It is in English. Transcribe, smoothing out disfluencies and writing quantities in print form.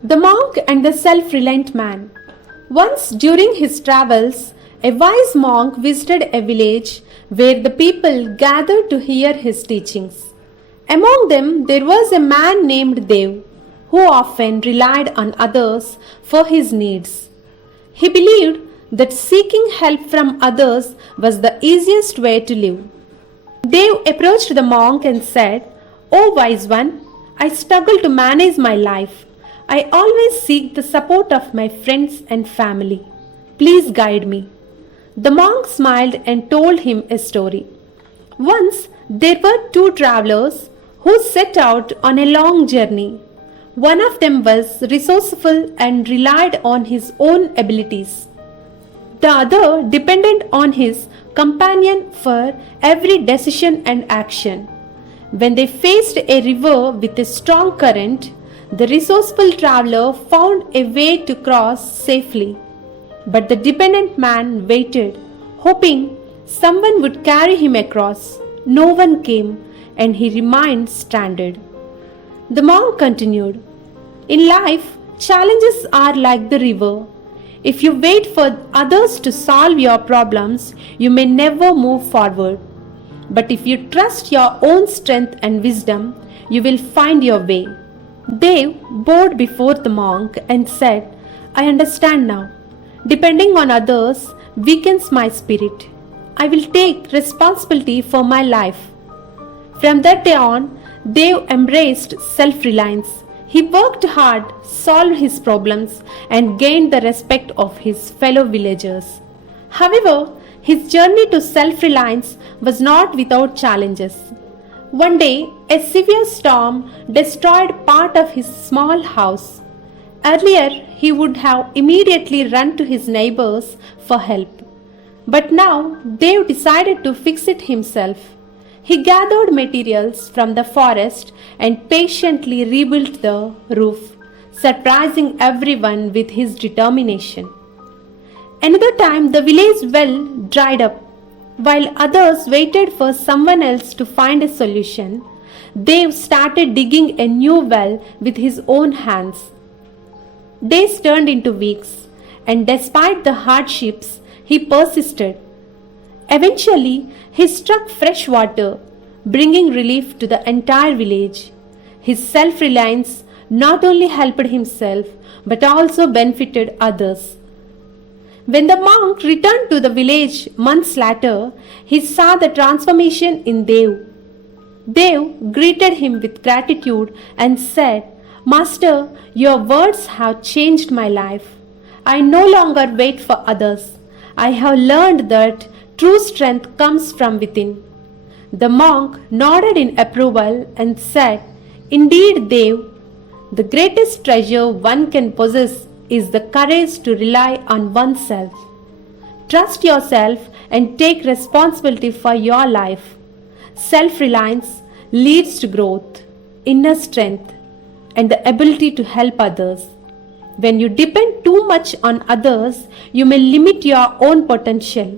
The monk and the self-reliant man. Once during his travels, a wise monk visited a village where the people gathered to hear his teachings. Among them, there was a man named Dev, who often relied on others for his needs. He believed that seeking help from others was the easiest way to live. Dev approached the monk and said, "O wise one, I struggle to manage my life. I always seek the support of my friends and family. Please guide me." The monk smiled and told him a story. Once there were two travelers who set out on a long journey. One of them was resourceful and relied on his own abilities. The other depended on his companion for every decision and action. When they faced a river with a strong current, the resourceful traveler found a way to cross safely. But the dependent man waited, hoping someone would carry him across. No one came, and he remained stranded. The monk continued, "In life, challenges are like the river. If you wait for others to solve your problems, you may never move forward. But if you trust your own strength and wisdom, you will find your way." Dev bowed before the monk and said, "I understand now. Depending on others weakens my spirit. I will take responsibility for my life." From that day on, Dev embraced self-reliance. He worked hard, solved his problems, and gained the respect of his fellow villagers. However, his journey to self-reliance was not without challenges. One day, a severe storm destroyed part of his small house. Earlier, he would have immediately run to his neighbors for help. But now, Dev decided to fix it himself. He gathered materials from the forest and patiently rebuilt the roof, surprising everyone with his determination. Another time, the village well dried up. While others waited for someone else to find a solution, Dev started digging a new well with his own hands. Days turned into weeks, and despite the hardships, he persisted. Eventually, he struck fresh water, bringing relief to the entire village. His self-reliance not only helped himself but also benefited others. When the monk returned to the village months later, he saw the transformation in Dev. Dev greeted him with gratitude and said, "Master, your words have changed my life. I no longer wait for others. I have learned that true strength comes from within." The monk nodded in approval and said, "Indeed, Dev, the greatest treasure one can possess is the courage to rely on oneself. Trust yourself and take responsibility for your life. Self-reliance leads to growth, inner strength, and the ability to help others. When you depend too much on others, you may limit your own potential.